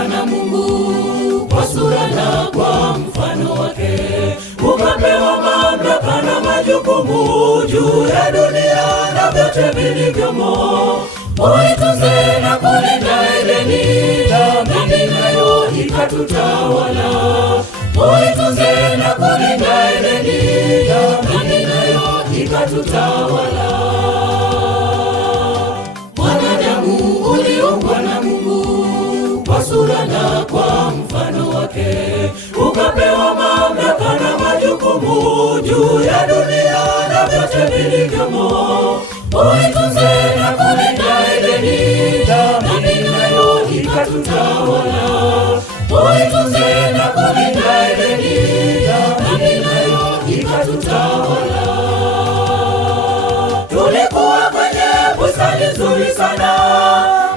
uliumbwa na Mungu kwa sura na kwa mfano wake, ukapewa mamlaka na majukumu juu ya dunia na vyote vilivyomo. Uitunze na kulinda Edeni, dhambi nayo ikatutawala. Uitunze na kulinda Edeni, dhambi nayo ikatutawala. Mwanadamu uliumbwa na Mungu kwa sura na kwa mfano wake, ukapewa mamlaka na majukumu juu ya dunia na vyote vilivyomo. Uitunze na kulinda Edeni, dhambi nayo ikatutawala. Uitunze na kulinda Edeni, dhambi nayo ikatutawala. Tulikuwa kwenye bustani nzuri sana,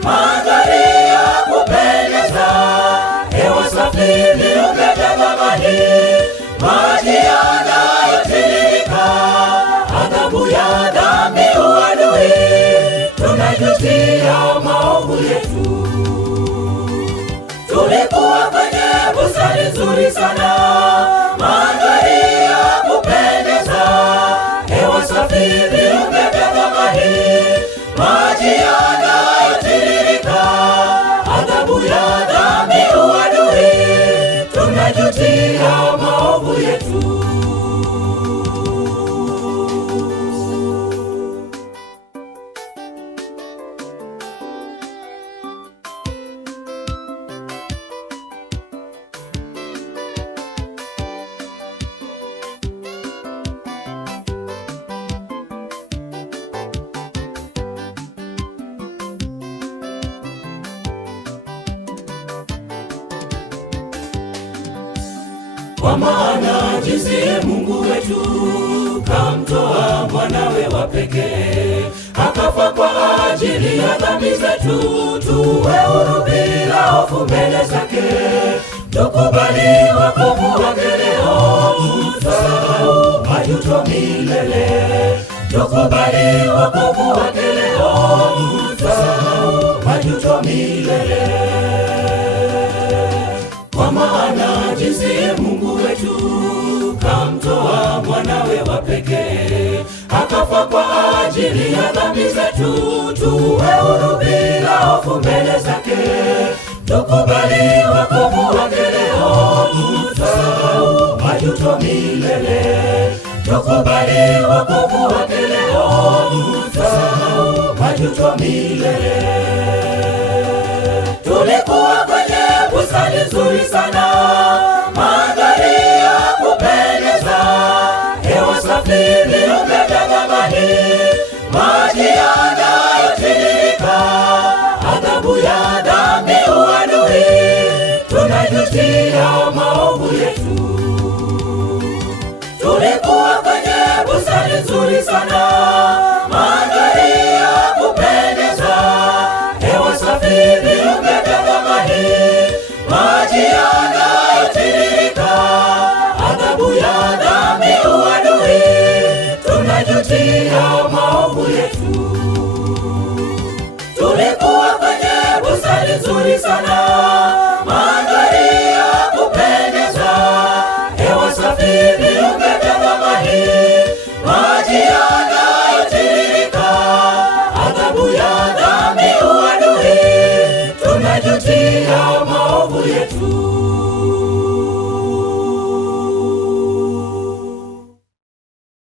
mandhari ya kupendeza, hewa safi, viumbe vya thamani, maji yanayotiririka, adhabu ya dhambi, uadui, tunajutia maovu yetu. Tulikuwa kwenye bustani nzuri sana, mandhari ya kupendeza, hewa safi, viumbe vya thamani, maji yanayotiririka, adhabu ya dhambi, uadui, tunajutia maovu yetu. Kwa maana jinsi Mungu wetu kamtoa mwanawe wa pekee, akafa kwa ajili ya dhambi zetu, tuwe huru bila hofu mbele zake. Tukubali wokovu wake leo, tusahau majuto milele. Tukubali wokovu wake leo, tusahau majuto milele. Kwa maana jinsi Mungu wetu kamtoa mwanawe wa pekee, akafa kwa ajili ya dhambi zetu, tuwe huru bila hofu mbele zake. Tukubali wokovu wake leo, tusahau majuto milele. Tukubali wokovu wake leo, tusahau majuto milele. Tulikuwa kwenye bustani nzuri sana, mandhari ya kupendeza, hewa safi, viumbe vya thamani, maji yanayotiririka, adhabu ya dhambi, uadui, tunajutia maovu yetu. Tulikuwa kwenye bustani nzuri sana, mandhari ya kupendeza, hewa safi, viumbe vya thamani, maji yanayotiririka, adhabu ya dhambi, uadui, tunajutia maovu yetu. Tulikuwa kwenye bustani nzuri sana, mandhari ya kupendeza, hewa safi,